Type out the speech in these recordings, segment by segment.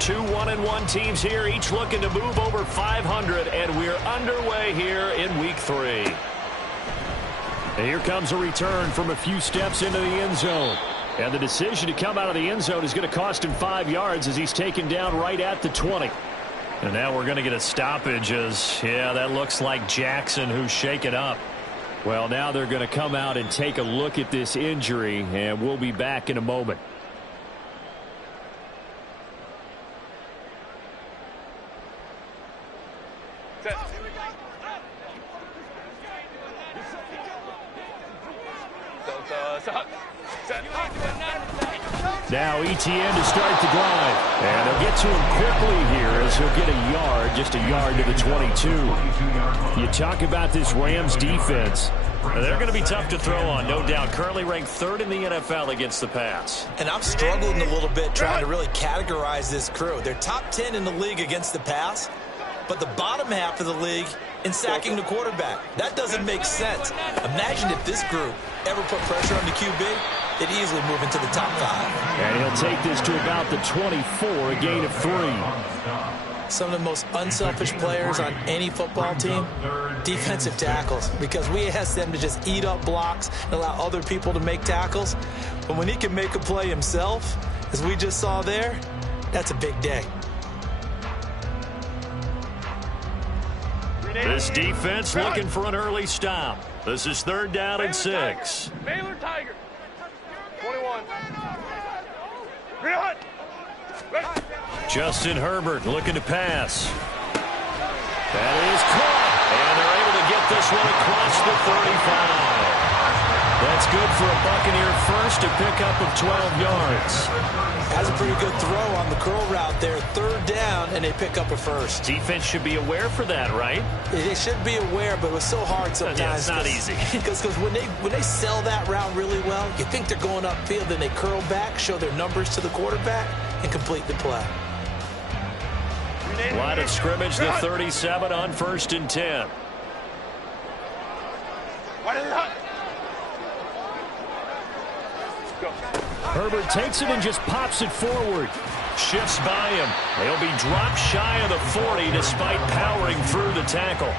Two 1-1 teams here, each looking to move over 500, and we're underway here in week 3. And here comes a return from a few steps into the end zone. And the decision to come out of the end zone is going to cost him 5 yards as he's taken down right at the 20. And now we're going to get a stoppage as, yeah, that looks like Jackson who's shaken up. Well, now they're going to come out and take a look at this injury, and we'll be back in a moment. Now ETN to start the drive. And they'll get to him quickly here as he'll get a yard, just a yard to the 22. You talk about this Rams defense. They're going to be tough to throw on, no doubt. Currently ranked 3rd in the NFL against the pass. And I'm struggling a little bit trying to really categorize this crew. They're top 10 in the league against the pass, but the bottom half of the league in sacking the quarterback. That doesn't make sense. Imagine if this group ever put pressure on the QB, they'd easily move into the top 5. And he'll take this to about the 24, a gain of 3. Some of the most unselfish players on any football team, defensive tackles, because we ask them to just eat up blocks and allow other people to make tackles. But when he can make a play himself, as we just saw there, that's a big day. This defense looking for an early stop. This is 3rd down and 6. Baylor Tiger. 21. Green Hunt. Justin Herbert looking to pass. That is caught. And they're able to get this one across the 35. That's good for a Buccaneer first, a pickup of 12 yards. Has a pretty good throw on the curl route there. 3rd down, and they pick up a first. Defense should be aware for that, right? They should be aware, but it was so hard sometimes. Yeah, it's not easy. Because when they sell that route really well, you think they're going upfield, then they curl back, show their numbers to the quarterback, and complete the play. Line of scrimmage, the 37 on 1st and 10. Herbert takes it and just pops it forward. Shifts by him. They'll be dropped shy of the 40 despite powering through the tackle.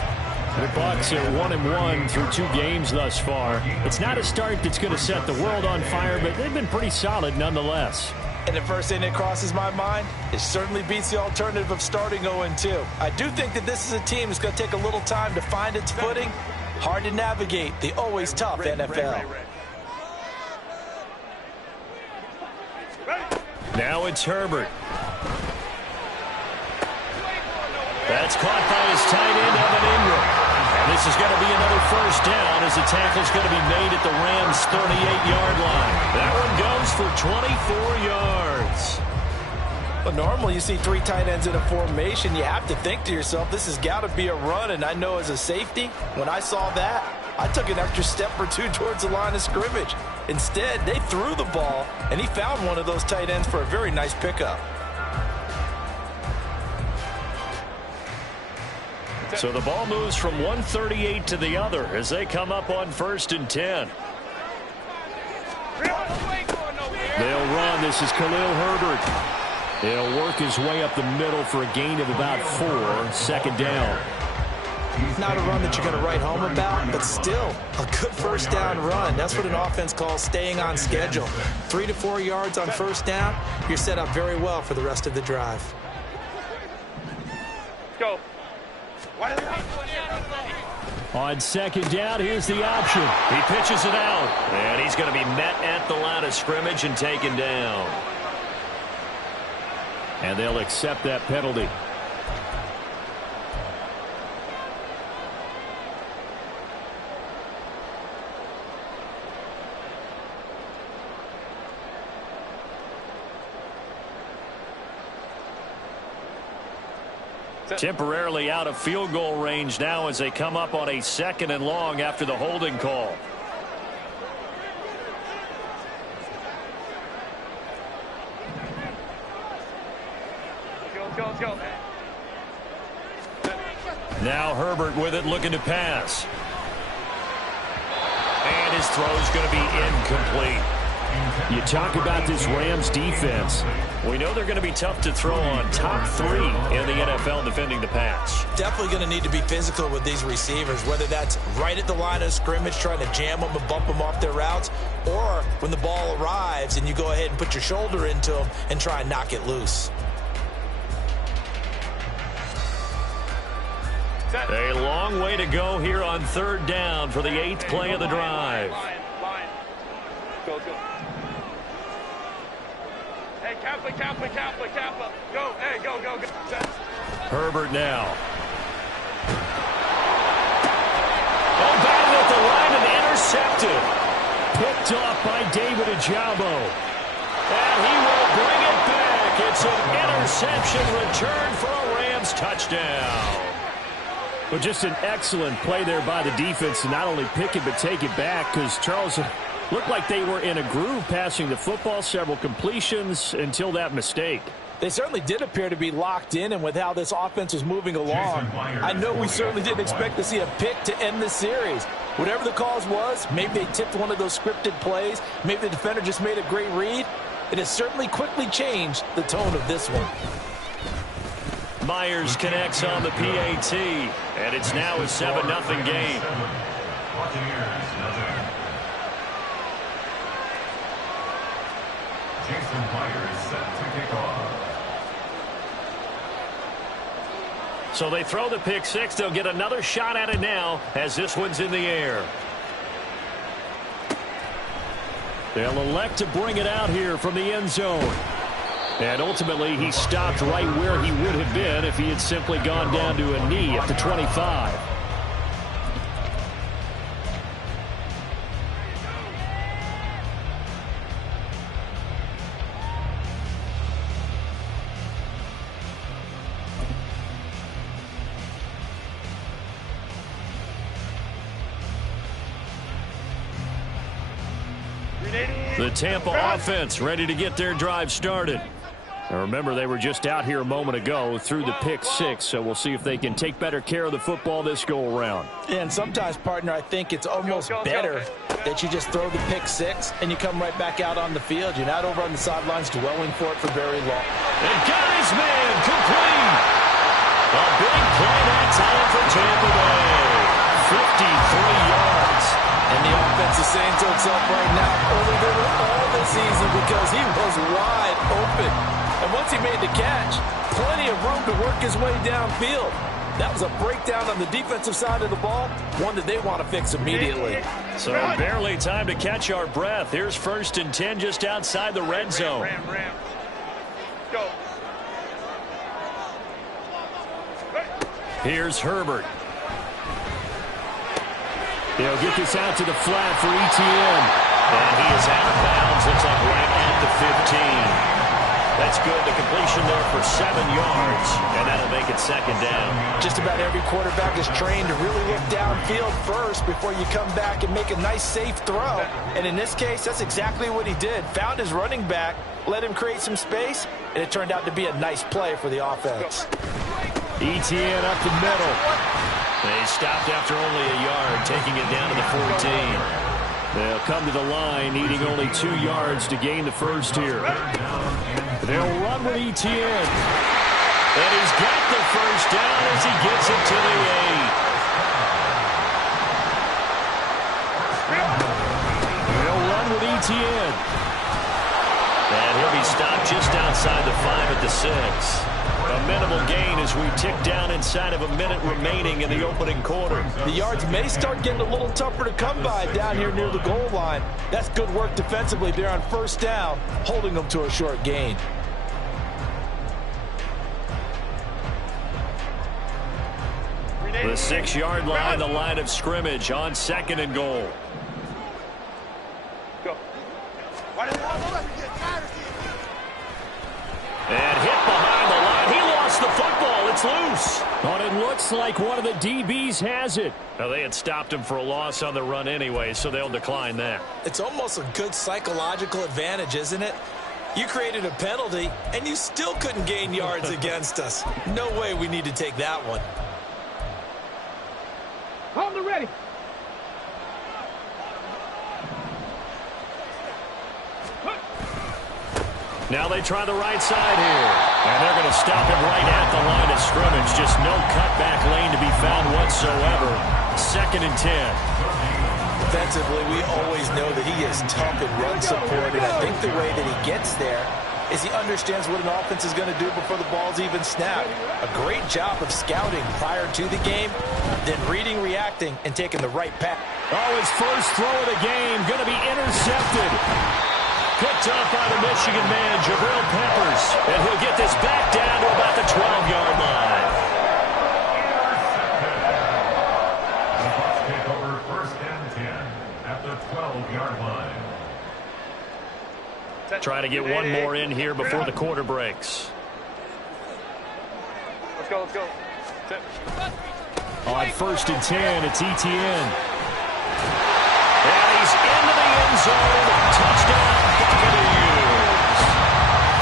The Bucs are 1-1 through 2 games thus far. It's not a start that's going to set the world on fire, but they've been pretty solid nonetheless. And the first thing that crosses my mind, it certainly beats the alternative of starting 0-2. I do think that this is a team that's going to take a little time to find its footing. Hard to navigate the always tough NFL. Now it's Herbert. That's caught by his tight end, Evan Ingram. And this is going to be another first down as the tackle's going to be made at the Rams' 38-yard line. That one goes for 24 yards. But normally you see 3 tight ends in a formation. You have to think to yourself, this has got to be a run. And I know as a safety, when I saw that, I took an extra step or 2 towards the line of scrimmage. Instead, they threw the ball, and he found one of those tight ends for a very nice pickup. So the ball moves from 138 to the other as they come up on 1st and 10. They'll run. This is Khalil Herbert. He'll work his way up the middle for a gain of about 4. 2nd down. Not a run that you're going to write home about, but still a good first down run. That's what an offense calls staying on schedule. 3 to 4 yards on first down, you're set up very well for the rest of the drive. Go. On 2nd down, here's the option. He pitches it out, and he's going to be met at the line of scrimmage and taken down. And they'll accept that penalty. Temporarily out of field goal range now as they come up on a 2nd and long after the holding call. Let's go. Now Herbert with it, looking to pass. And his throw is going to be incomplete. You talk about this Rams defense. We know they're going to be tough to throw on. Top 3 in the NFL defending the pass. Definitely going to need to be physical with these receivers, whether that's right at the line of scrimmage trying to jam them and bump them off their routes, or when the ball arrives and you go ahead and put your shoulder into them and try and knock it loose. A long way to go here on 3rd down for the 8th play of the drive. Line. Go. Hey, Kappa. Go. Hey, go. Set. Herbert now. Oh, batted at the line and intercepted. Picked off by David Ojabo. And he will bring it back. It's an interception return for a Rams touchdown. Well, just an excellent play there by the defense to not only pick it but take it back, because Charles looked like they were in a groove passing the football, several completions until that mistake. They certainly did appear to be locked in, and with how this offense was moving along, I know we certainly didn't expect to see a pick to end this series. Whatever the cause was, maybe they tipped one of those scripted plays, maybe the defender just made a great read. It has certainly quickly changed the tone of this one. Myers connects on the PAT, and it's now a 7-0 game. Buccaneers, nothing. Jason Myers set to kick off. So they throw the pick 6. They'll get another shot at it now as this one's in the air. They'll elect to bring it out here from the end zone. And ultimately, he stopped right where he would have been if he had simply gone down to a knee at the 25. The Tampa offense ready to get their drive started. Now remember, they were just out here a moment ago through the pick 6, so we'll see if they can take better care of the football this go-around. And sometimes, partner, I think it's almost better that you just throw the pick 6 and you come right back out on the field. You're not over on the sidelines dwelling for it for very long. And got his man complete. A big play that time for Tampa Bay. 53 yards. And the offense is saying to itself right now, only they were all this season because he was wide open. And once he made the catch, plenty of room to work his way downfield. That was a breakdown on the defensive side of the ball, one that they want to fix immediately. So barely time to catch our breath. Here's 1st and 10 just outside the red zone. Ram. Go. Here's Herbert. They'll get this out to the flat for ETN. And he is out of bounds. Looks like right at the 15. That's good. The completion there for 7 yards, and that'll make it 2nd down. Just about every quarterback is trained to really look downfield first before you come back and make a nice, safe throw. And in this case, that's exactly what he did. Found his running back, let him create some space, and it turned out to be a nice play for the offense. ETN up the middle. They stopped after only a yard, taking it down to the 14. They'll come to the line, needing only 2 yards to gain the first here. They'll run with ETN. And he's got the first down as he gets it to the 8. They'll run with ETN. And he'll be stopped just outside the 5 at the 6. A minimal gain as we tick down inside of a minute remaining in the opening quarter. The yards may start getting a little tougher to come by down here near the goal line. That's good work defensively there on 1st down, holding them to a short gain. The 6-yard line, the line of scrimmage on 2nd and goal. Go. And hit behind the line. He lost the football. It's loose. But it looks like one of the DBs has it. Now, they had stopped him for a loss on the run anyway, so they'll decline that. It's almost a good psychological advantage, isn't it? You created a penalty, and you still couldn't gain yards against us. No way we need to take that one. Hold it ready. Now they try the right side here. And they're going to stop him right at the line of scrimmage. Just no cutback lane to be found whatsoever. 2nd and 10. Defensively, we always know that he is tough in run support, and I think the way that he gets there is he understands what an offense is going to do before the ball's even snapped. A great job of scouting prior to the game, then reading, reacting, and taking the right path. Oh, his first throw of the game going to be intercepted. Picked up by the Michigan man, Jabril Peppers. And he'll get this back down to about the 12-yard line. The Bucs take over 1st and 10 at the 12-yard line. Try to get one more in here before the quarter breaks. Let's go, let's go. On 1st and 10, it's Etienne. And he's into the end zone. Touchdown, Buccaneers.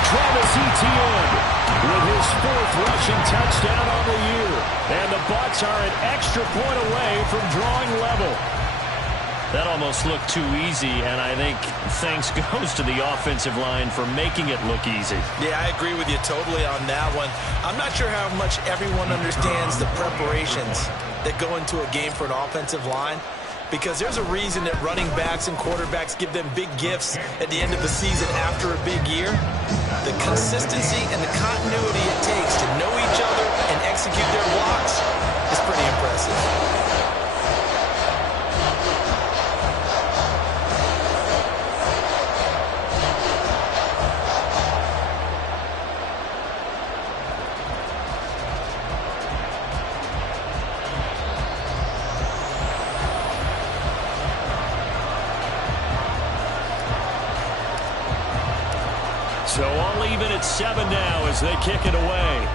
Travis Etienne with his 4th rushing touchdown on the year. And the Bucs are an extra point away from drawing level. That almost looked too easy, and I think thanks goes to the offensive line for making it look easy. Yeah, I agree with you totally on that one. I'm not sure how much everyone understands the preparations that go into a game for an offensive line, because there's a reason that running backs and quarterbacks give them big gifts at the end of the season after a big year. The consistency and the continuity it takes to know each other and execute their blocks is pretty impressive. So all even at 7 now as they kick it away.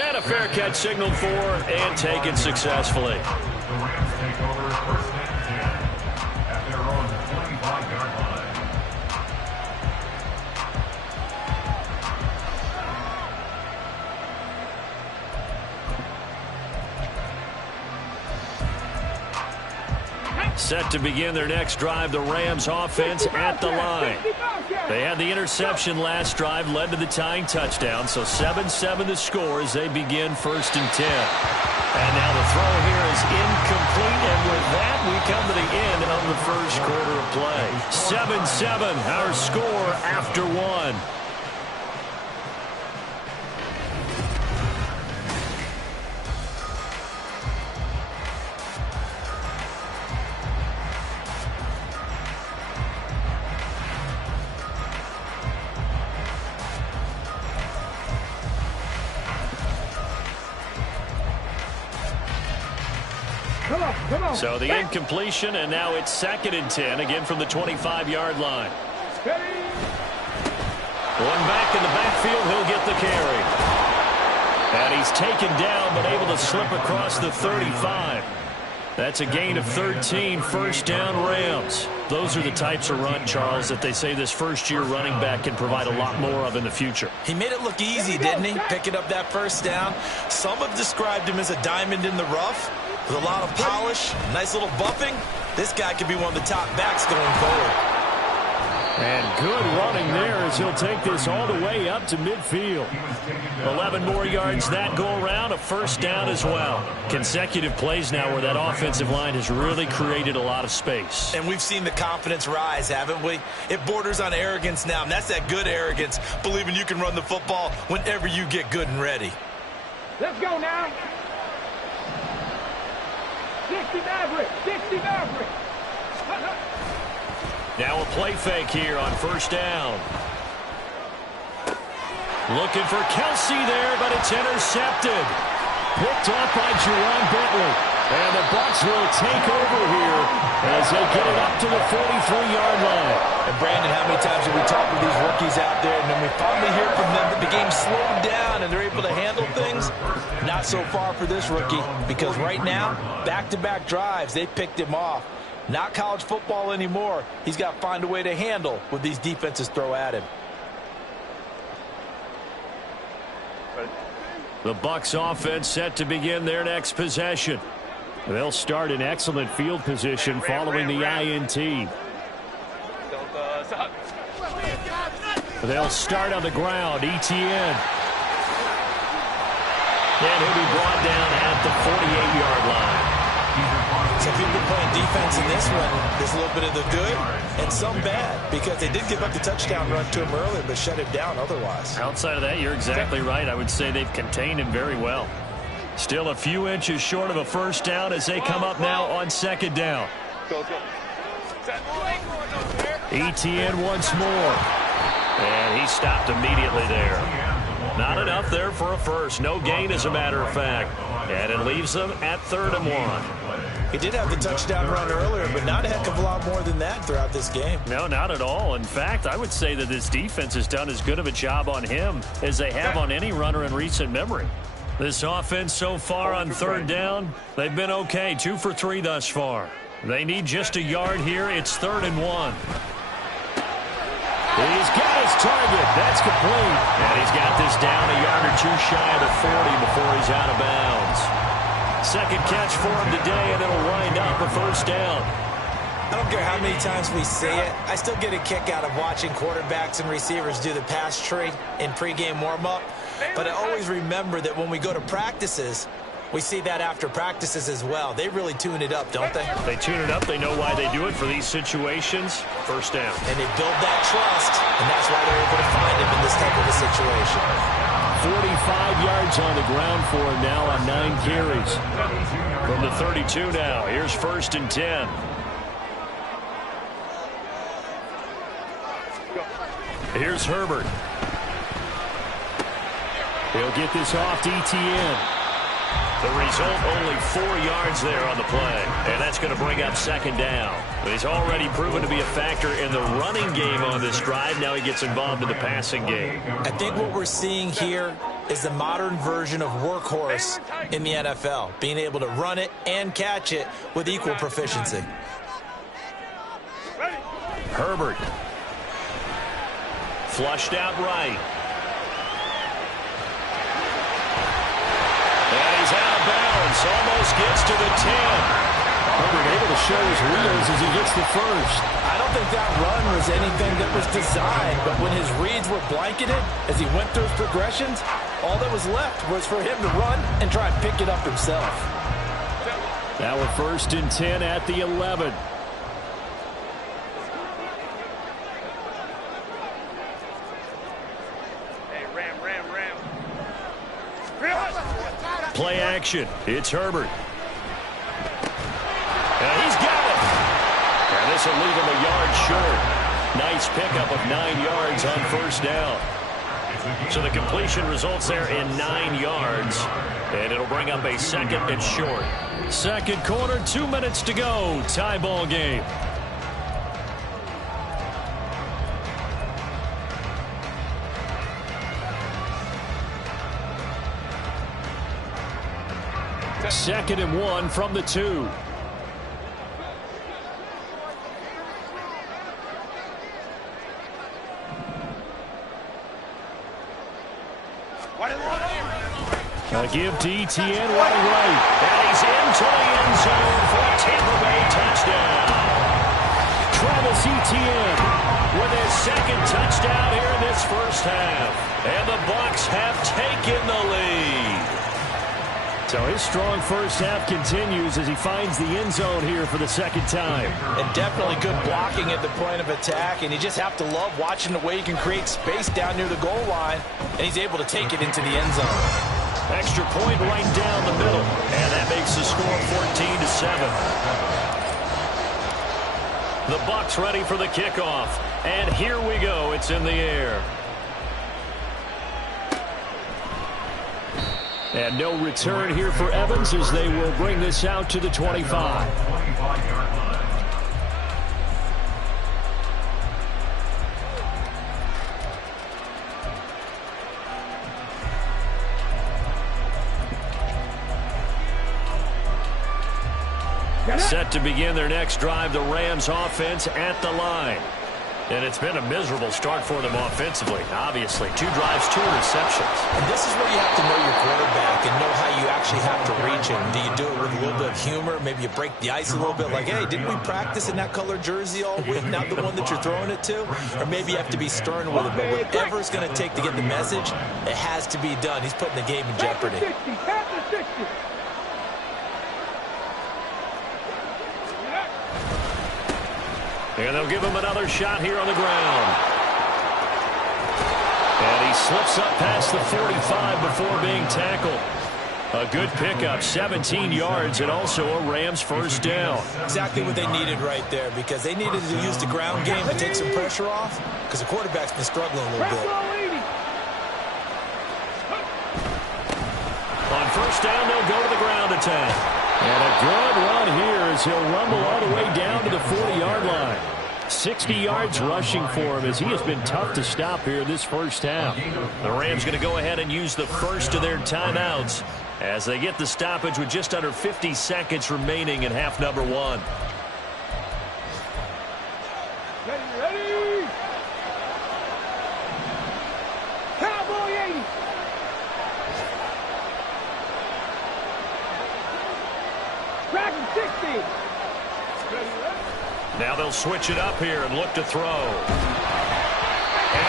And a fair catch signaled for and taken successfully. The Rams take over 1st and 10 at their own 25-yard line. Set to begin their next drive, the Rams offense at the line. They had the interception last drive, led to the tying touchdown, so 7-7 the score as they begin 1st and 10. And now the throw here is incomplete, and with that we come to the end of the first quarter of play. 7-7 our score after 1. So the incompletion, and now it's 2nd and 10, again from the 25-yard line. One back in the backfield, he'll get the carry. And he's taken down, but able to slip across the 35. That's a gain of 13, 1st down Rams. Those are the types of run, Charles, that they say this first-year running back can provide a lot more of in the future. He made it look easy, didn't he? Picking up that 1st down. Some have described him as a diamond in the rough with a lot of polish, nice little buffing. This guy could be one of the top backs going forward. And good running there as he'll take this all the way up to midfield. 11 more yards that go around, a 1st down as well. Consecutive plays now where that offensive line has really created a lot of space. And we've seen the confidence rise, haven't we? It borders on arrogance now, and that's that good arrogance, believing you can run the football whenever you get good and ready. Let's go now. 60 Maverick, 60 Maverick. Now a play fake here on 1st down. Looking for Kelsey there, but it's intercepted. Picked up by Jerron Bentley. And the Bucs will take over here as they get it up to the 43-yard line. And Brandon, how many times have we talked with these rookies out there, and then we finally hear from them that the game slowed down and they're able to handle things? Not so far for this rookie, because right now, back-to-back drives, they picked him off. Not college football anymore. He's got to find a way to handle what these defenses throw at him. The Bucs offense set to begin their next possession. They'll start in excellent field position following the INT. They'll start on the ground. Etienne. And he'll be brought down at the 48-yard line. So if you've been playing defense in this one, there's a little bit of the good and some bad, because they did give up the touchdown run to him earlier, but shut him down otherwise. Outside of that, you're exactly right. I would say they've contained him very well. Still a few inches short of a first down as they come up now on second down. Etienne once more. And he stopped immediately there. Not enough there for a first. No gain, as a matter of fact. And it leaves them at 3rd and 1. He did have the touchdown run earlier, but not a heck of a lot more than that throughout this game. No, not at all. In fact, I would say that this defense has done as good of a job on him as they have on any runner in recent memory. This offense so far on 3rd down, they've been okay. 2 for 3 thus far. They need just a yard here. It's 3rd and 1. He's got his target. That's complete. And he's got this down a yard or 2 shy of the 40 before he's out of bounds. Second catch for him today, and it'll wind up a first down. I don't care how many times we say it, I still get a kick out of watching quarterbacks and receivers do the pass tree in pregame warm-up. But I always remember that when we go to practices, we see that after practices as well. They really tune it up, don't they? They tune it up. They know why they do it for these situations. First down. And they build that trust, and that's why they're able to find him in this type of a situation. 45 yards on the ground for him now on 9 carries. From the 32 now. Here's 1st and 10. Here's Herbert. He'll get this off to Etienne. The result, only 4 yards there on the play. And that's going to bring up 2nd down. But he's already proven to be a factor in the running game on this drive. Now he gets involved in the passing game. I think what we're seeing here is the modern version of workhorse in the NFL. Being able to run it and catch it with equal proficiency. Herbert. Flushed out right. And he's out of bounds. Almost gets to the 10. Herbert able to show his wheels as he gets the first. I don't think that run was anything that was designed, but when his reads were blanketed, as he went through his progressions, all that was left was for him to run and try and pick it up himself. Now we're 1st and 10 at the 11. Play action. It's Herbert. And he's got it. And this will leave him a yard short. Nice pickup of 9 yards on 1st down. So the completion results there in 9 yards. And it'll bring up a 2nd and short. 2nd quarter, 2 minutes to go. Tie ball game. Second and 1 from the 2. A give to Etienne wide right. And he's into the end zone for a Tampa Bay touchdown. Travis Etienne with his 2nd touchdown here in this first half. And the Bucs have taken the lead. So his strong first half continues as he finds the end zone here for the 2nd time. And definitely good blocking at the point of attack. And you just have to love watching the way he can create space down near the goal line. And he's able to take it into the end zone. Extra point right down the middle. And that makes the score 14-7. The Bucs ready for the kickoff. And here we go. It's in the air. And no return here for Evans as they will bring this out to the 25. Set to begin their next drive, the Rams offense at the line. And it's been a miserable start for them offensively. Obviously, 2 drives, 2 interceptions. And this is where you have to know your quarterback and know how you actually have to reach him. Do you do it with a little bit of humor? Maybe you break the ice a little bit like, hey, didn't we practice in that color jersey all week, not the one that you're throwing it to? Or maybe you have to be stern with it. But whatever it's going to take to get the message, it has to be done. He's putting the game in jeopardy. And they'll give him another shot here on the ground. And he slips up past the 45 before being tackled. A good pickup, 17 yards, and also a Rams first down. Exactly what they needed right there, because they needed to use the ground game to take some pressure off, because the quarterback's been struggling a little bit. On first down, they'll go to the ground attack. And a good run here as he'll rumble all the way down to the 40-yard line. 60 yards rushing for him as he has been tough to stop here this first half. The Rams going to go ahead and use the first of their timeouts as they get the stoppage with just under 50 seconds remaining in half number 1. Ready? Cowboy 80. Dragon 60. Now they'll switch it up here and look to throw. And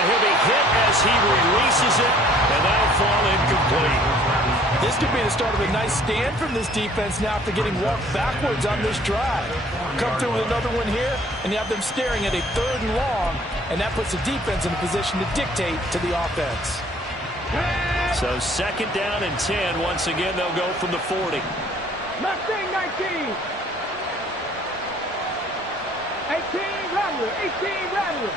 he'll be hit as he releases it, and that'll fall incomplete. This could be the start of a nice stand from this defense now after getting walked backwards on this drive. Come through with another one here, and you have them staring at a 3rd and long, and that puts the defense in a position to dictate to the offense. So 2nd down and 10. Once again, they'll go from the 40. Mustang 19. 18 Rattler. 18 Rattler.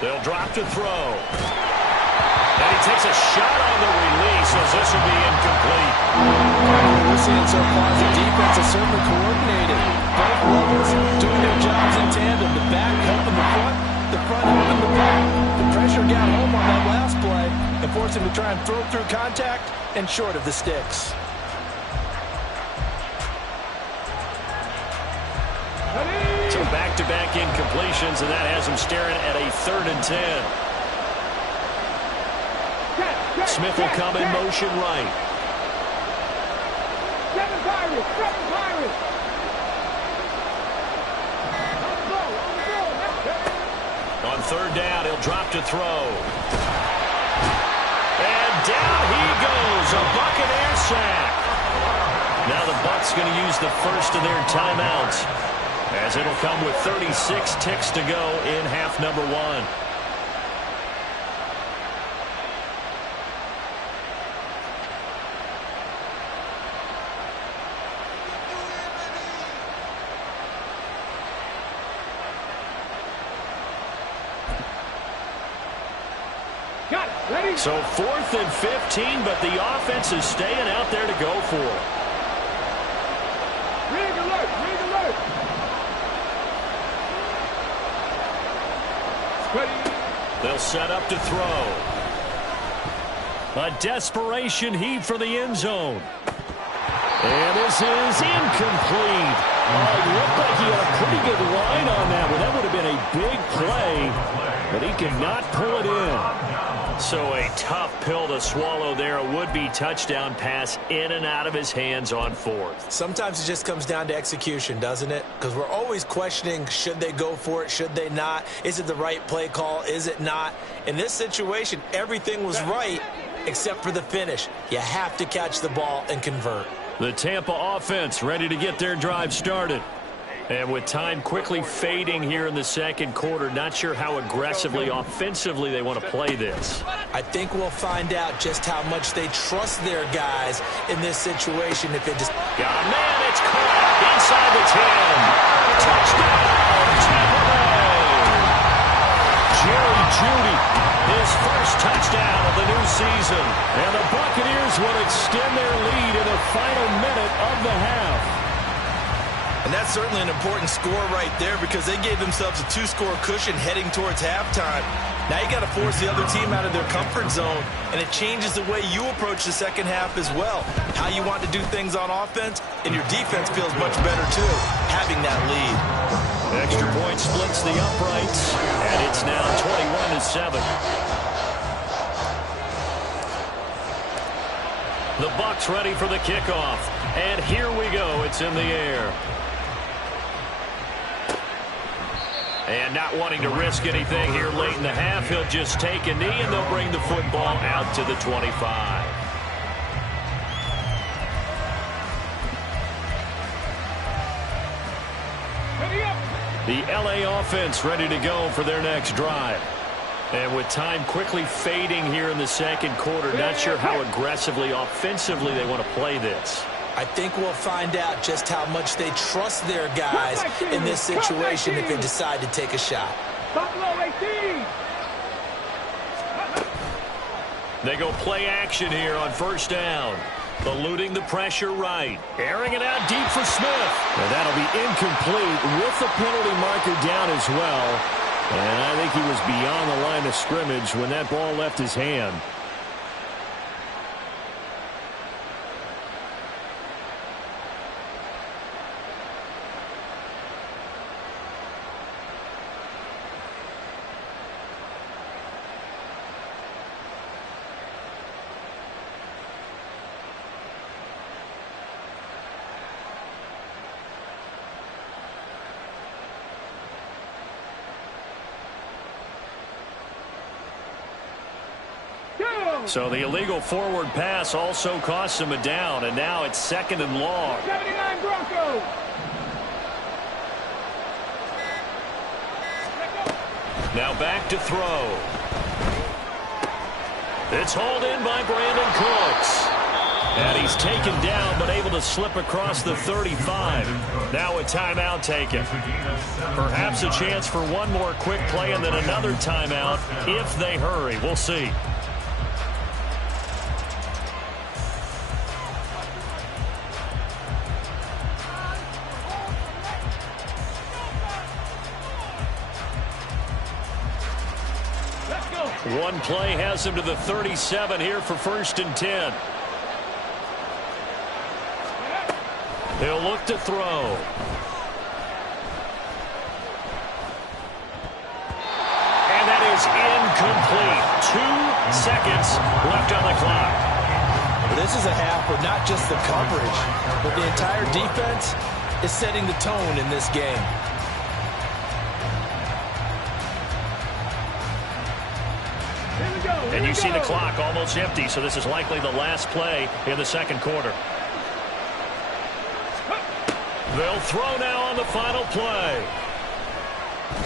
They'll drop to throw. And he takes a shot on the release as this will be incomplete. What we're seeing so far is the defense is certainly coordinated. Both levels doing their jobs in tandem. The back helping the front helping the back. The pressure got home on that last play and forced him to try and throw through contact and short of the sticks. So back-to-back incompletions, and that has him staring at a 3rd and 10. Smith will come in motion right. 7 Pirates. 7 Pirates. On 3rd down, he'll drop to throw. And down he goes, a Buccaneers sack. Now the Bucs going to use the first of their timeouts, as it'll come with 36 ticks to go in half number 1. Got it. Ready? So 4th and 15, but the offense is staying out there to go for it. Rig alert. Rig alert. Ready. They'll set up to throw. A desperation heave for the end zone. And this is incomplete. It looked like he had a pretty good line on that one. That would have been a big play, but he cannot pull it in. So a tough pill to swallow there. A would-be touchdown pass in and out of his hands on 4th. Sometimes it just comes down to execution, doesn't it? Because we're always questioning, should they go for it, should they not? Is it the right play call, is it not? In this situation, everything was right except for the finish. You have to catch the ball and convert. The Tampa offense ready to get their drive started. And with time quickly fading here in the 2nd quarter, not sure how aggressively, offensively they want to play this. I think we'll find out just how much they trust their guys in this situation. If it just... Got a man, it's caught inside the 10. Touchdown, Tampa Bay. Jerry Jeudy, his first touchdown of the new season. And the Buccaneers will extend their lead in the final minute of the half. And that's certainly an important score right there, because they gave themselves a 2-score cushion heading towards halftime. Now you got to force the other team out of their comfort zone, and it changes the way you approach the second half as well. How you want to do things on offense, and your defense feels much better too, having that lead. Extra point splits the uprights, and it's now 21-7. The Bucs ready for the kickoff, and here we go. It's in the air. And not wanting to risk anything here late in the half, he'll just take a knee, and they'll bring the football out to the 25. The LA offense ready to go for their next drive. And with time quickly fading here in the second quarter, not sure how aggressively, offensively they want to play this. I think we'll find out just how much they trust their guys in this situation if they decide to take a shot. They go play action here on first down. Eluding the pressure right. Airing it out deep for Smith. And that'll be incomplete with the penalty marker down as well. And I think he was beyond the line of scrimmage when that ball left his hand. So the illegal forward pass also costs him a down, and now it's second and long. 79 Broncos. Now back to throw. It's hauled in by Brandon Cooks. And he's taken down, but able to slip across the 35. Now a timeout taken. Perhaps a chance for one more quick play and then another timeout if they hurry. We'll see. One play has him to the 37 here for 1st and 10. He'll look to throw. And that is incomplete. 2 seconds left on the clock. This is a half where not just the coverage, but the entire defense is setting the tone in this game. And you see the clock almost empty, so this is likely the last play in the second quarter. They'll throw now on the final play.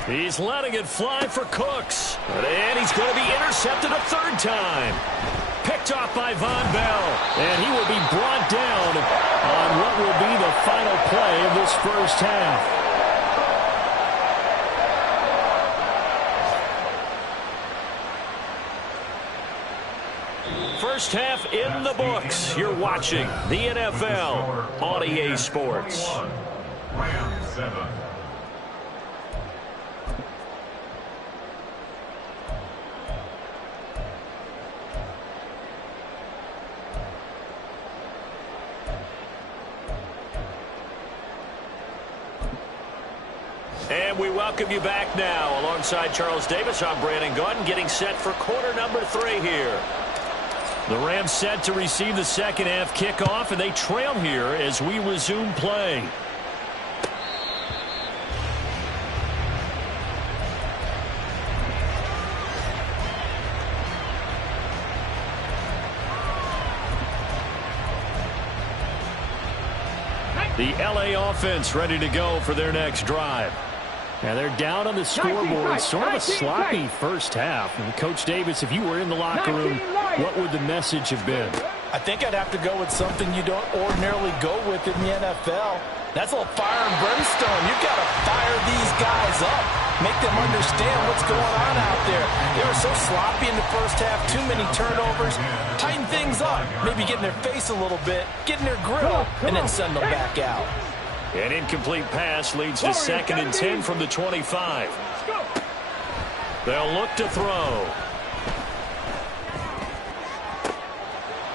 He's letting it fly for Cooks. And he's going to be intercepted a third time. Picked off by Von Bell. And he will be brought down on what will be the final play of this first half. First half in the books. You're watching the NFL on EA Sports. Rams 7. And we welcome you back now. Alongside Charles Davis, I'm Brandon Gordon, getting set for quarter number 3 here. The Rams set to receive the second half kickoff, and they trail here as we resume play. The LA offense ready to go for their next drive. And they're down on the scoreboard. Sort of a sloppy first half. And Coach Davis, if you were in the locker room, what would the message have been? I think I'd have to go with something you don't ordinarily go with in the NFL. That's a little fire and brimstone. You've got to fire these guys up. Make them understand what's going on out there. They were so sloppy in the first half. Too many turnovers. Tighten things up. Maybe get in their face a little bit. Get in their grill. And then send them back out. An incomplete pass leads to 2nd and 10 from the 25. They'll look to throw.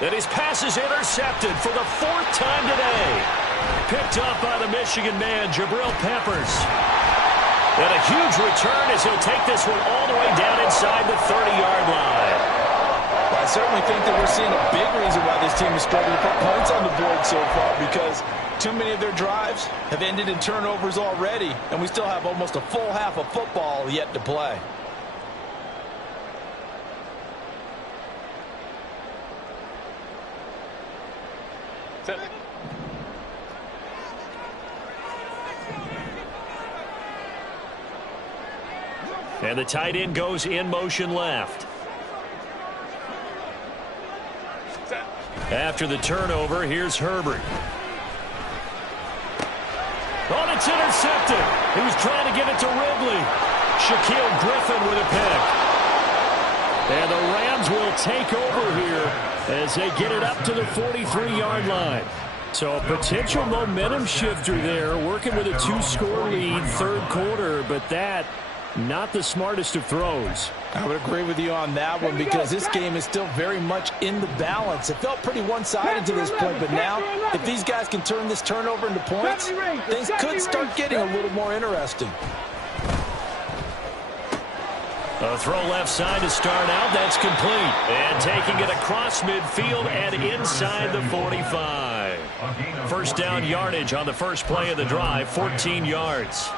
And his pass is intercepted for the 4th time today. Picked up by the Michigan man, Jabril Peppers. And a huge return as he'll take this one all the way down inside the 30-yard line. Well, I certainly think that we're seeing a big reason why this team is struggling to put points on the board so far, because too many of their drives have ended in turnovers already, and we still have almost a full half of football yet to play. And the tight end goes in motion left. After the turnover, here's Herbert. Oh, it's intercepted. He was trying to give it to Ridley. Shaquille Griffin with a pick. And the Rams will take over here as they get it up to the 43-yard line. So a potential momentum shifter there, working with a 2-score lead, 3rd quarter, but that not the smartest of throws. I would agree with you on that one, because this game is still very much in the balance. It felt pretty one-sided to this point, but now if these guys can turn this turnover into points, things could start getting a little more interesting. A throw left side to start out. That's complete. And taking it across midfield and inside the 45. First down yardage on the first play of the drive, 14 yards.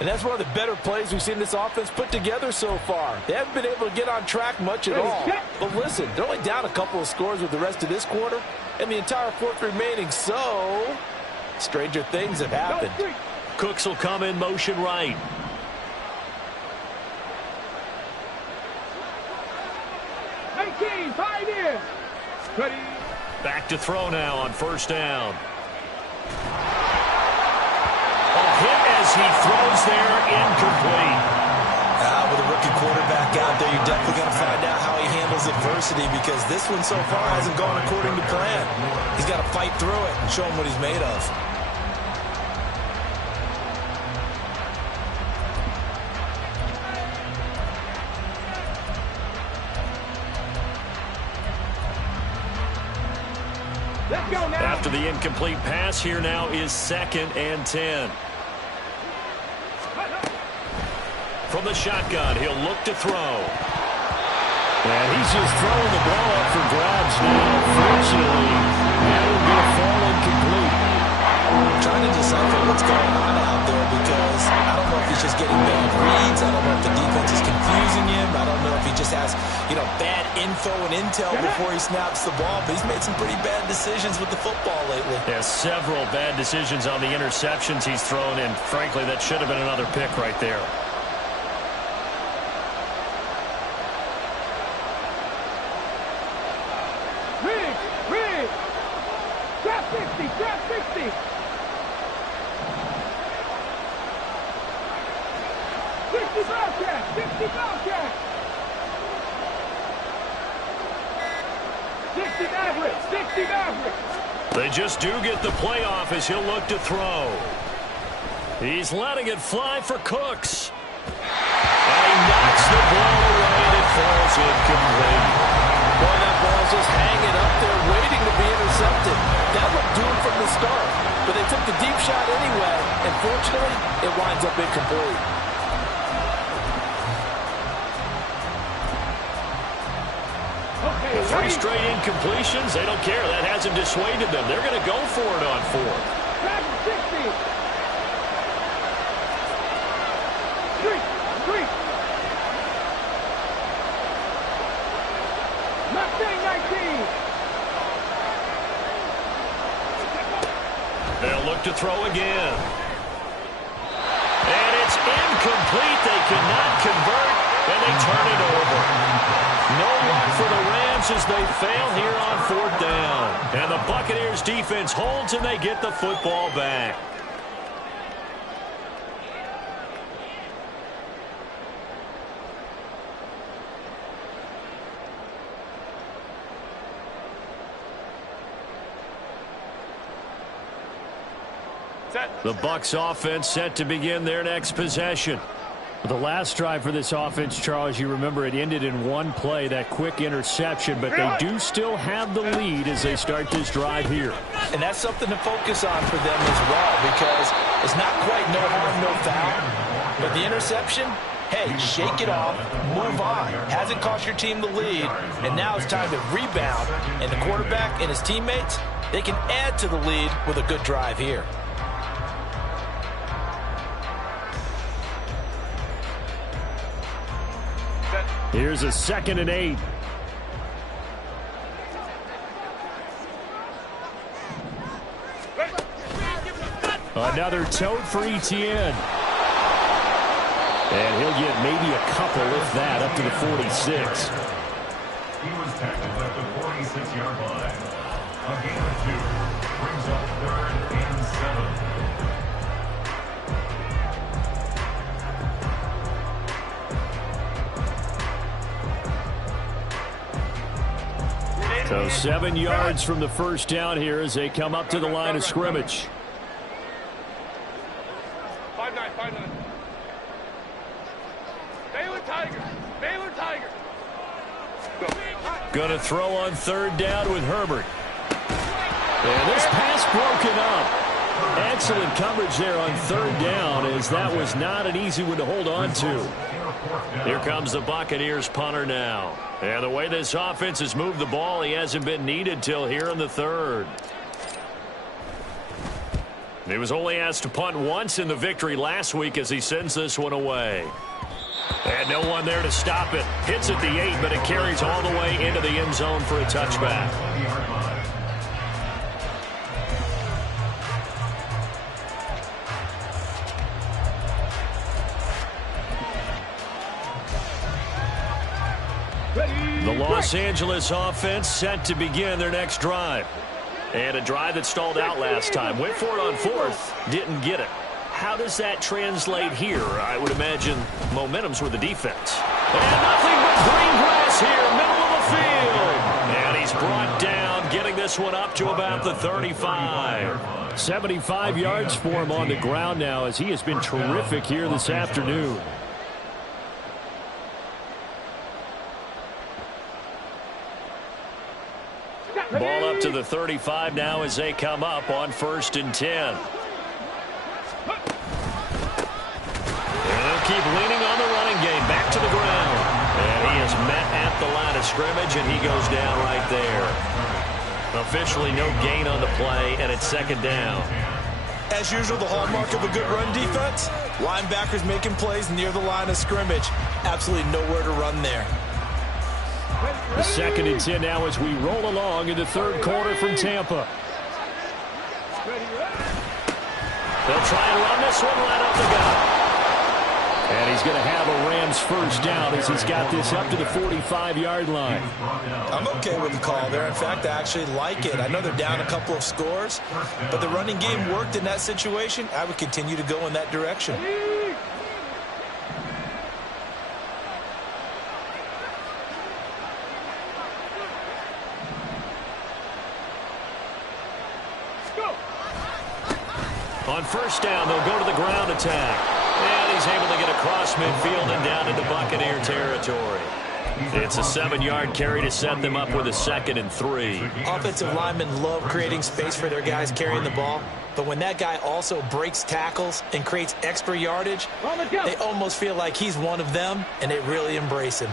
And that's one of the better plays we've seen this offense put together so far. They haven't been able to get on track much at all. But listen, they're only down a couple of scores with the rest of this quarter and the entire 4th remaining. So, stranger things have happened. Cooks will come in motion right. Pioneers. Ready. Back to throw now on first down. Hit as he throws there, incomplete. With a rookie quarterback out there, you're definitely going to find out how he handles adversity, because this one so far hasn't gone according to plan. He's got to fight through it and show him what he's made of. Let's go now. After the incomplete pass, here now is 2nd and 10. From the shotgun, he'll look to throw. And he's just throwing the ball up for grabs now. Fortunately, that would be a fall incomplete. I'm trying to decipher what's going on out there, because I don't know if he's just getting bad reads. I don't know if the defense is confusing him. I don't know if he just has, bad info and intel before he snaps the ball. But he's made some pretty bad decisions with the football lately. Yeah, several bad decisions on the interceptions he's thrown, and frankly, that should have been another pick right there. Rig. Trap 60. 60 Bobcat. 60 Maverick. They just do get the playoff as he'll look to throw. He's letting it fly for Cooks. And he knocks the ball away, and it falls incomplete. Boy, that ball's just hanging up there waiting to be intercepted. That looked doomed from the start, but they took the deep shot anyway, and fortunately, it winds up incomplete. Okay, 3 straight incompletions, they don't care. That hasn't dissuaded them. They're going to go for it on 4th. Trap 60. Street. Mustang 19. They'll look to throw again. And it's incomplete. They cannot convert, and they turn it over. No luck for the Rams as they fail here on 4th down. And the Buccaneers defense holds, and they get the football back. The Bucs offense set to begin their next possession. The last drive for this offense, Charles, you remember it ended in one play, that quick interception, but they do still have the lead as they start this drive here. And that's something to focus on for them as well, because it's not quite no harm, no foul, but the interception, hey, shake it off, move on. Hasn't cost your team the lead, and now it's time to rebound, and the quarterback and his teammates, they can add to the lead with a good drive here. Here's a 2nd and 8. Another tote for Etienne. And he'll get maybe a couple, if that, up to the 46. He was tackled at the 46-yard line. A gain of 2 brings up 3rd and 7. So 7 yards from the first down here as they come up to the line of scrimmage. 5-9, 5-9. Baylor Tigers. Baylor Tigers. Going to throw on 3rd down with Herbert. And this pass broken up. Excellent coverage there on 3rd down, as that was not an easy one to hold on to. Here comes the Buccaneers punter now. And the way this offense has moved the ball, he hasn't been needed till here in the 3rd. He was only asked to punt once in the victory last week as he sends this one away. And no one there to stop it. Hits at the 8, but it carries all the way into the end zone for a touchback. The Los Angeles offense set to begin their next drive. And a drive that stalled out last time. Went for it on 4th, didn't get it. How does that translate here? I would imagine momentum's with the defense. And nothing but green grass here, middle of the field. And he's brought down, getting this one up to about the 35. 75 yards for him on the ground now, as he has been terrific here this afternoon. Ball up to the 35 now as they come up on 1st and 10. And they'll keep leaning on the running game. Back to the ground. And he is met at the line of scrimmage, and he goes down right there. Officially no gain on the play, and it's 2nd down. As usual, the hallmark of a good run defense, linebackers making plays near the line of scrimmage. Absolutely nowhere to run there. The 2nd and 10 now as we roll along in the 3rd quarter from Tampa. They'll try and run this one right up the gut. And he's going to have a Rams first down as he's got this up to the 45-yard line. I'm okay with the call there. In fact, I actually like it. I know they're down a couple of scores, but the running game worked in that situation. I would continue to go in that direction. On 1st down, they'll go to the ground attack. And he's able to get across midfield and down into Buccaneer territory. It's a 7-yard carry to set them up with a 2nd and 3. Offensive linemen love creating space for their guys carrying the ball. But when that guy also breaks tackles and creates extra yardage, they almost feel like he's one of them, and they really embrace him.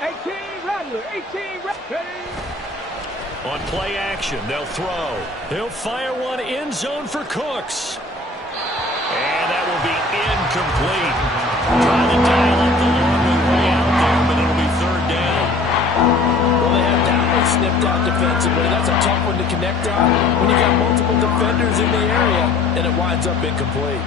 18 Rattler, 18 Rattler. On play action, they'll throw. He'll fire one end zone for Cooks. And that will be incomplete. Trying to dial up the long way out there, but it'll be 3rd down. Well, they have that one snipped out defensively. That's a tough one to connect on when you got multiple defenders in the area, and it winds up incomplete.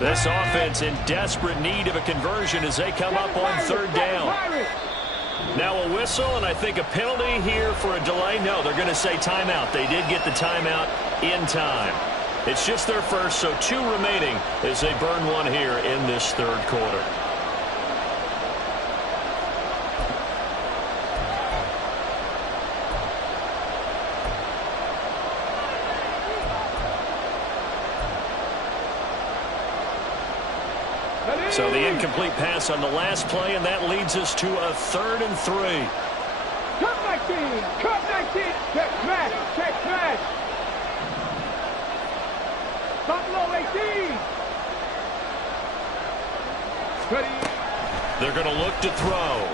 This offense in desperate need of a conversion as they come up on third down. Now a whistle, and I think a penalty here for a delay. No, they're going to say timeout. They did get the timeout in time. It's just their first, so 2 remaining as they burn one here in this third quarter. So the incomplete pass on the last play, and that leads us to a 3rd and 3. Cut 19! Cut 19! Check smash! Check smash! Buffalo 18! Ready? They're going to look to throw.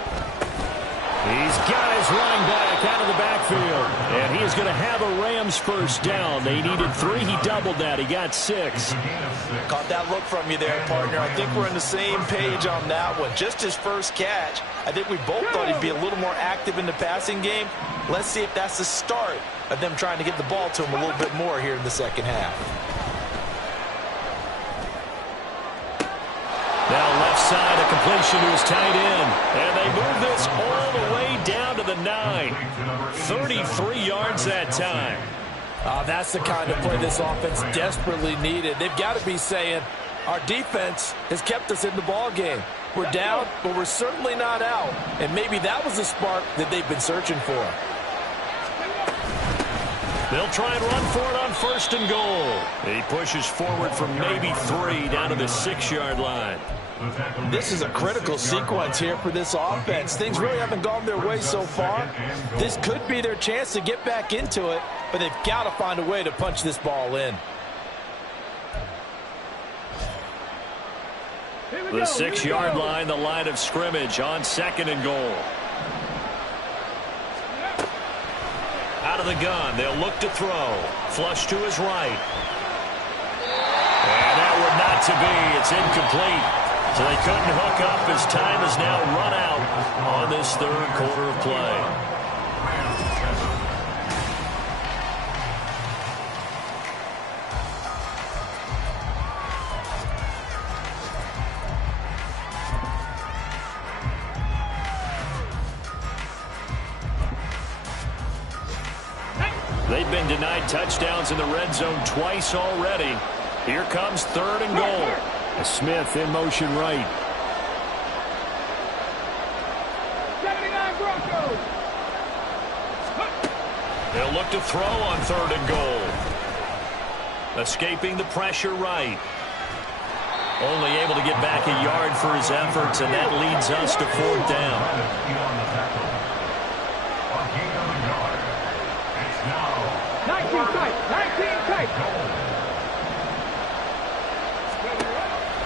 He's got his running back out of the backfield. And he is going to have a Rams first down. They needed 3. He doubled that. He got 6. Caught that look from you there, partner. I think we're on the same page on that one. Just his first catch. I think we both thought he'd be a little more active in the passing game. Let's see if that's the start of them trying to get the ball to him a little bit more here in the second half. Now left side, a completion to his tight end. And they move this all the way down to the 9. 33 yards that time. That's the kind of play this offense desperately needed. They've got to be saying, our defense has kept us in the ball game. We're down, but we're certainly not out. And maybe that was the spark that they've been searching for. They'll try and run for it on 1st and goal. He pushes forward from maybe 3 down to the 6-yard line. This is a critical sequence here for this offense. Things really haven't gone their way so far. This could be their chance to get back into it, but they've got to find a way to punch this ball in. The 6-yard line, the line of scrimmage on 2nd and goal. Out of the gun, they'll look to throw. Flush to his right. And that would not to be. It's incomplete. So they couldn't hook up as time has now run out on this third quarter of play. They've been denied touchdowns in the red zone twice already. Here comes 3rd and goal. Smith in motion right. 79 Broncos! They'll look to throw on 3rd and goal. Escaping the pressure right. Only able to get back a yard for his efforts, and that leads us to 4th down. Nice. 19 tight.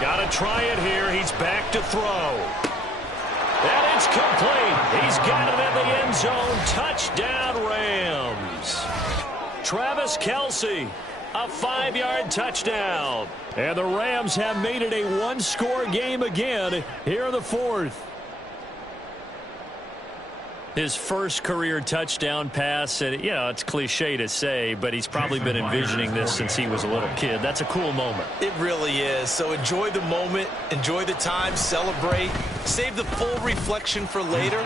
Got to try it here. He's back to throw. And it's complete. He's got it in the end zone. Touchdown, Rams. Travis Kelce, a 5-yard touchdown. And the Rams have made it a 1-score game again here in the 4th. His first career touchdown pass, and you know, it's cliche to say, but he's probably been envisioning this since he was a little kid. That's a cool moment. It really is. So enjoy the moment, enjoy the time, celebrate, save the full reflection for later,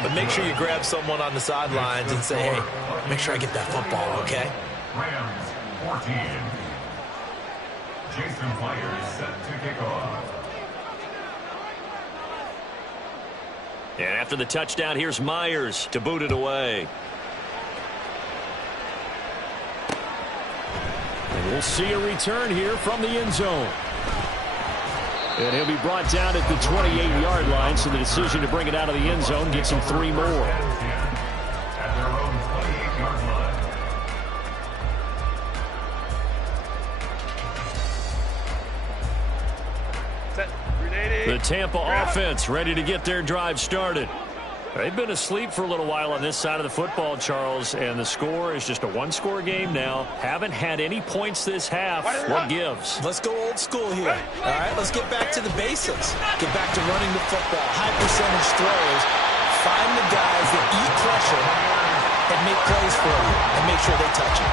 but make sure you grab someone on the sidelines and say, hey, make sure I get that football, okay? Rams 14. Jason Myers set to kick off. And after the touchdown, here's Myers to boot it away. And we'll see a return here from the end zone. And he'll be brought down at the 28-yard line, so the decision to bring it out of the end zone gets him 3 more. At their own 28-yard line. Set. Grenade. The Tampa offense ready to get their drive started. They've been asleep for a little while on this side of the football, Charles, and the score is just a 1-score game now. Haven't had any points this half. What gives? Let's go old school here. All right, let's get back to the basics. Get back to running the football, high percentage throws. Find the guys that eat pressure and make plays for you and make sure they touch it.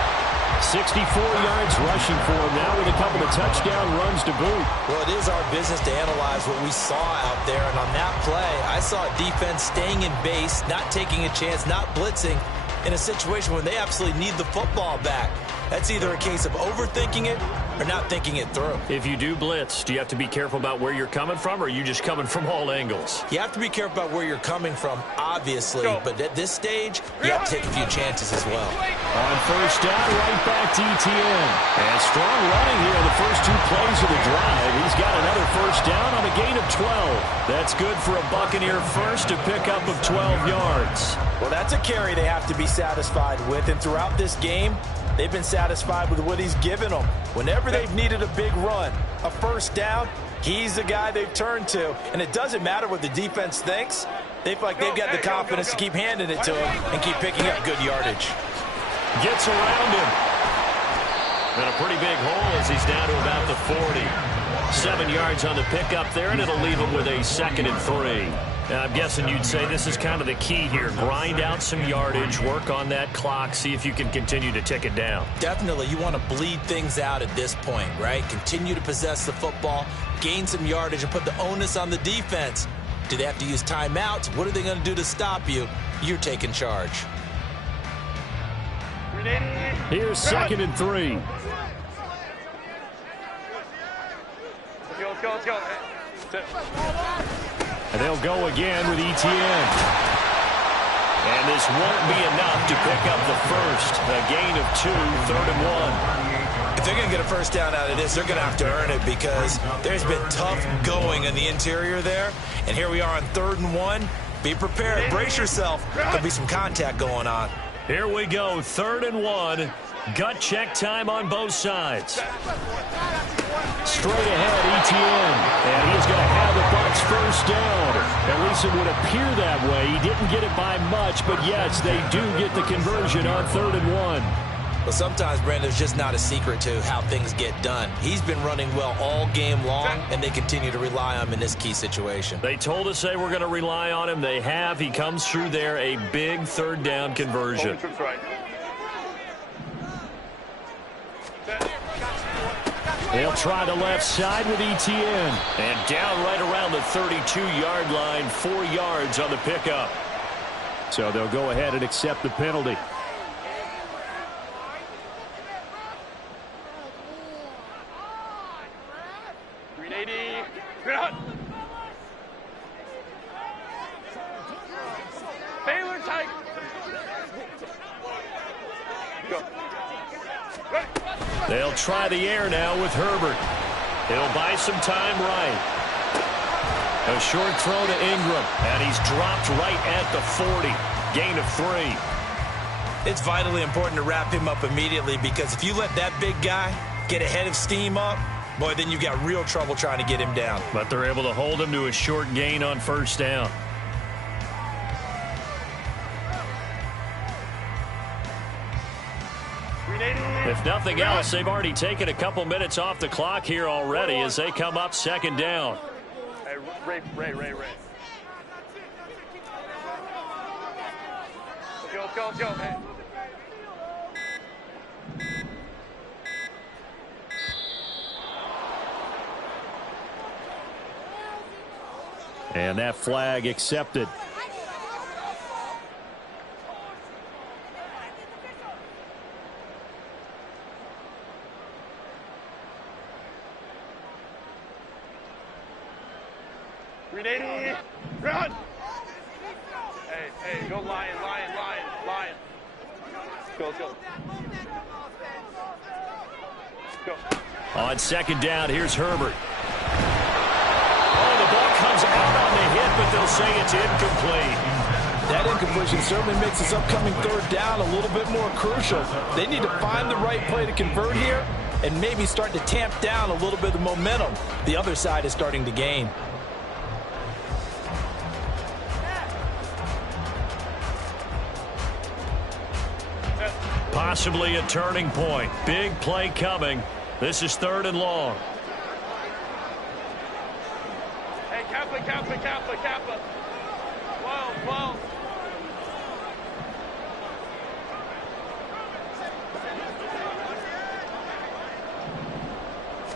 64 yards rushing for him now with a couple of touchdown runs to boot. Well, it is our business to analyze what we saw out there, and on that play, I saw a defense staying in base, not taking a chance, not blitzing in a situation where they absolutely need the football back. That's either a case of overthinking it or not thinking it through. If you do blitz, do you have to be careful about where you're coming from, or are you just coming from all angles? You have to be careful about where you're coming from, obviously, but at this stage, you have to take a few chances as well. On first down, right back to ETN. And strong running here in the first 2 plays of the drive. He's got another first down on a gain of 12. That's good for a Buccaneer first to pick up of 12 yards. Well, that's a carry they have to be satisfied with, and throughout this game, they've been satisfied with what he's given them. Whenever they've needed a big run, a first down, he's the guy they've turned to. And it doesn't matter what the defense thinks. They feel like they've got the confidence to keep handing it to him and keep picking up good yardage. Gets around him. And a pretty big hole as he's down to about the 40. 7 yards on the pickup there, and it'll leave him with a 2nd and 3. Now, I'm guessing you'd say this is kind of the key here. Grind out some yardage, work on that clock, see if you can continue to tick it down. Definitely, you want to bleed things out at this point, right? Continue to possess the football, gain some yardage, and put the onus on the defense. Do they have to use timeouts? What are they going to do to stop you? You're taking charge. Here's 2nd and 3. Let's go. And they'll go again with ETN. And this won't be enough to pick up the first. A gain of 2, 3rd and 1. If they're going to get a first down out of this, they're going to have to earn it because there's been tough going in the interior there. And here we are on 3rd and 1. Be prepared. Brace yourself. There'll be some contact going on. Here we go. 3rd and 1. Gut check time on both sides. Straight ahead, ETN. And he's going to have the Bucs first down. At least it would appear that way. He didn't get it by much, but yes, they do get the conversion on 3rd and 1. Well, sometimes, Brandon, there's just not a secret to how things get done. He's been running well all game long, and they continue to rely on him in this key situation. They told us they were going to rely on him. They have. He comes through there, a big 3rd down conversion. They'll try the left side with ETN. And down right around the 32-yard line, 4 yards on the pickup. So they'll go ahead and accept the penalty. They'll try the air now with Herbert. It'll buy some time right. A short throw to Ingram, and he's dropped right at the 40. Gain of 3. It's vitally important to wrap him up immediately because if you let that big guy get ahead of steam up, boy, then you've got real trouble trying to get him down. But they're able to hold him to a short gain on first down. If nothing else, they've already taken a couple minutes off the clock here already as they come up 2nd down. Hey, Ray. Let's go, man. And that flag accepted. Run! Hey, go Lion. Go. On 2nd down, here's Herbert. Oh, the ball comes out on the hit, but they'll say it's incomplete. That incompletion certainly makes this upcoming 3rd down a little bit more crucial. They need to find the right play to convert here and maybe start to tamp down a little bit of momentum. The other side is starting to gain. Possibly a turning point. Big play coming. This is 3rd and long. Hey, Kappa. 12.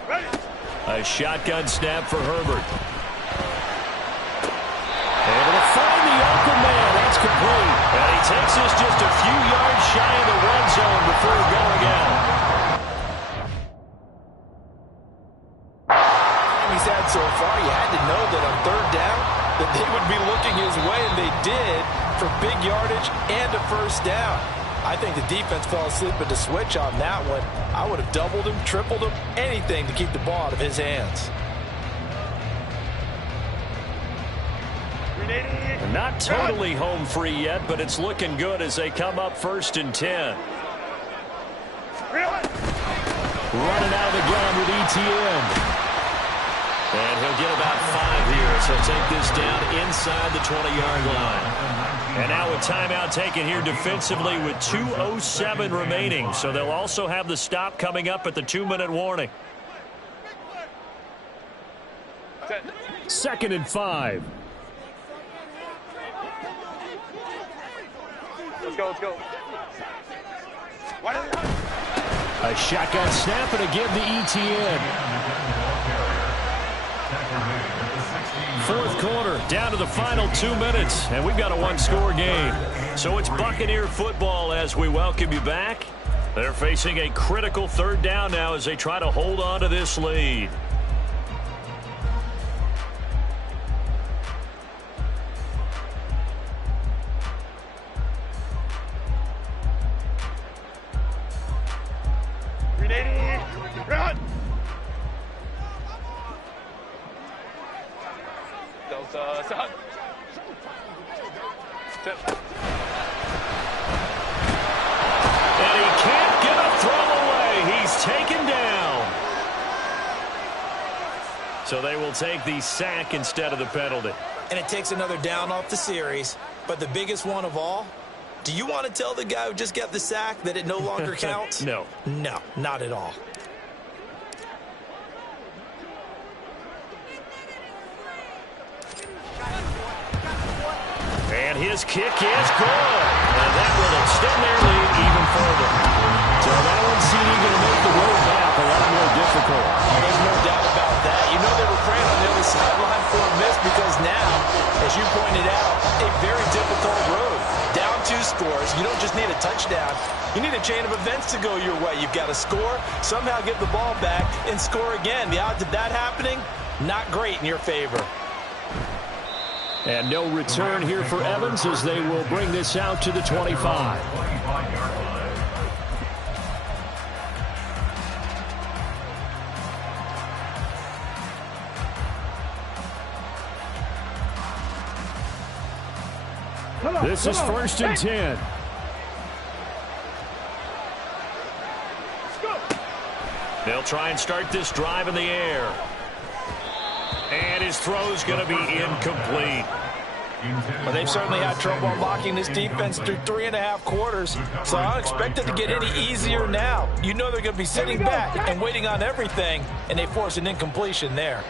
A shotgun snap for Herbert. Able to find the open man. That's complete. And he takes this just a few yards shy of the red zone before going out. He's had so far, you had to know that on third down that they would be looking his way, and they did, for big yardage and a first down. I think the defense fell asleep at the switch on that one. I would have doubled him, tripled him, anything to keep the ball out of his hands. Not totally home free yet, but it's looking good as they come up 1st and 10. Running out of the gun with ETN. And he'll get about 5 here as he'll take this down inside the 20-yard line. And now a timeout taken here defensively with 2:07 remaining. So they'll also have the stop coming up at the 2-minute warning. 2nd and 5. Let's go. A shotgun snap and again the ETN. 4th quarter, down to the final 2 minutes, and we've got a one-score game. So it's Buccaneer football as we welcome you back. They're facing a critical 3rd down now as they try to hold on to this lead. Run! Son. And he can't get a throw away. He's taken down. So they will take the sack instead of the penalty. And it takes another down off the series. But the biggest one of all, do you want to tell the guy who just got the sack that it no longer counts? No. No, not at all. And his kick is good. And that will extend their lead even further. So that one seeming going to make the road back a lot more difficult. Oh, there's no doubt about that. You know they were praying on the other sideline for a miss because now, as you pointed out, a very difficult road. Down 2 scores. You don't just need a touchdown. You need a chain of events to go your way. You've got to score, somehow get the ball back, and score again. The odds of that happening, not great in your favor. And no return here for Evans as they will bring this out to the 25. This is 1st and 10. They'll try and start this drive in the air. And his throw's going to be incomplete. Well, they've certainly had trouble unlocking this defense through 3.5 quarters, so I don't expect it to get any easier now. You know they're going to be sitting back and waiting on everything, and they force an incompletion there.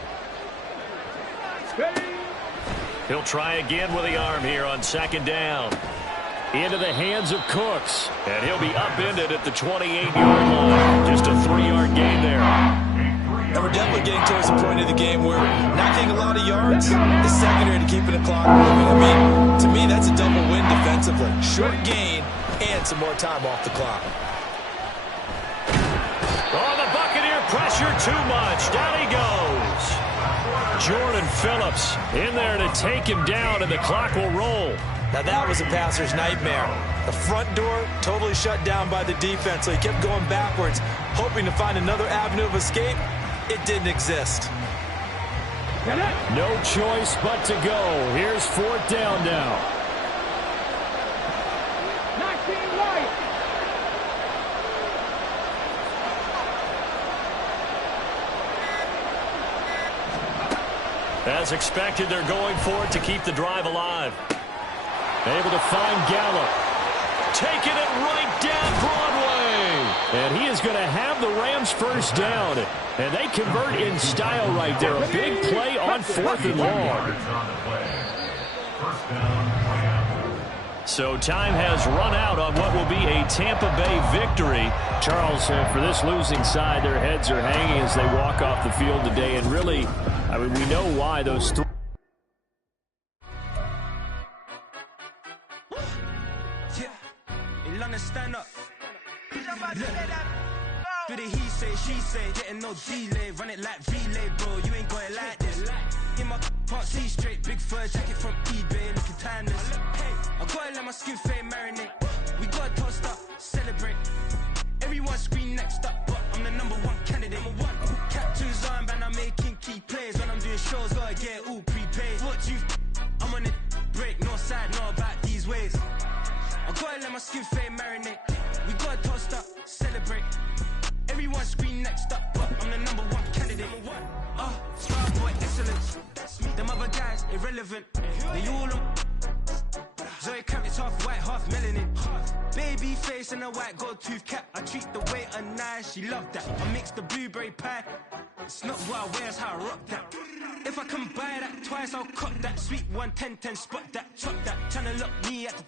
He'll try again with the arm here on 2nd down. Into the hands of Cooks. And he'll be upended at the 28-yard line. Just a 3-yard gain there. And we're definitely getting towards the point of the game where not getting a lot of yards is secondary to keeping the clock moving. I mean, to me, that's a double win defensively. Short gain and some more time off the clock. Oh, the Buccaneer pressure too much. Down he goes. Jordan Phillips in there to take him down, and the clock will roll. Now that was a passer's nightmare. The front door totally shut down by the defense, so he kept going backwards, hoping to find another avenue of escape. It didn't exist. No choice but to go. Here's 4th down now. 19 right. As expected, they're going for it to keep the drive alive. Able to find Gallup. Taking it right down Broadway. And he is going to have the Rams 1st down. And they convert in style right there. A big play on 4th and long. So time has run out on what will be a Tampa Bay victory. Charles, for this losing side, their heads are hanging as they walk off the field today. And really, I mean, we know why those three. Stand up. Do the he say, she say, getting no delay, run it like relay, bro. You ain't got it like this. In my can't see straight, big fur jacket from eBay, looking timeless. I gotta let my skin fade marinate. We gotta toast up, celebrate. Everyone scream next up, but I'm the #1 candidate. Captain's armband, I'm making key plays. When I'm doing shows, gotta get all prepaid. What you? I'm on it, break, no side, no about these ways. I gotta let my skin fade marinate. We gotta toast up, celebrate. Everyone scream next up, but I'm the #1 candidate. Star boy excellence. Them other guys irrelevant. They all on. Zoe Camp is half white, half melanin. Baby face and a white gold tooth cap. I treat the waiter nice, she loved that. I mix the blueberry pie. It's not what I wear, it's how I rock that. If I can buy that twice, I'll cop that. Sweet 110, 10, spot that, chop that. Tryna lock me at the